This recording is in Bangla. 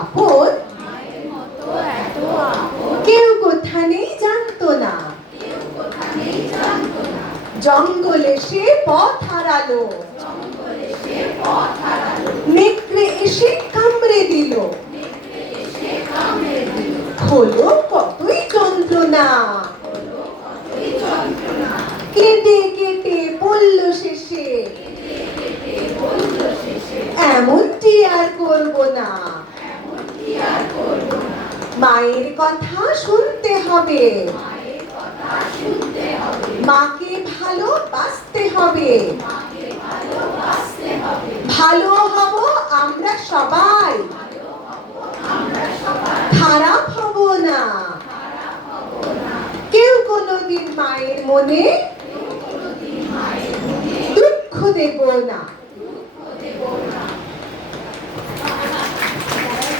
আপদ কেউ কোথা নেই জানতো না। জঙ্গলে সে পথ হারালো, নেকড়ে এসে কামড়ে দিল, হলো কতই যন্ত্রণা। কেটে কেটে বলল শেষে, এমনটি আর করব না। মায়ের কথা শুনতে হবে, মাকে ভালোবাসতে হবে। ভালো হব আমরা সবাই, খারাপ হব না। কেউ কোনোদিন মায়ের মনে দুঃখ দেব না।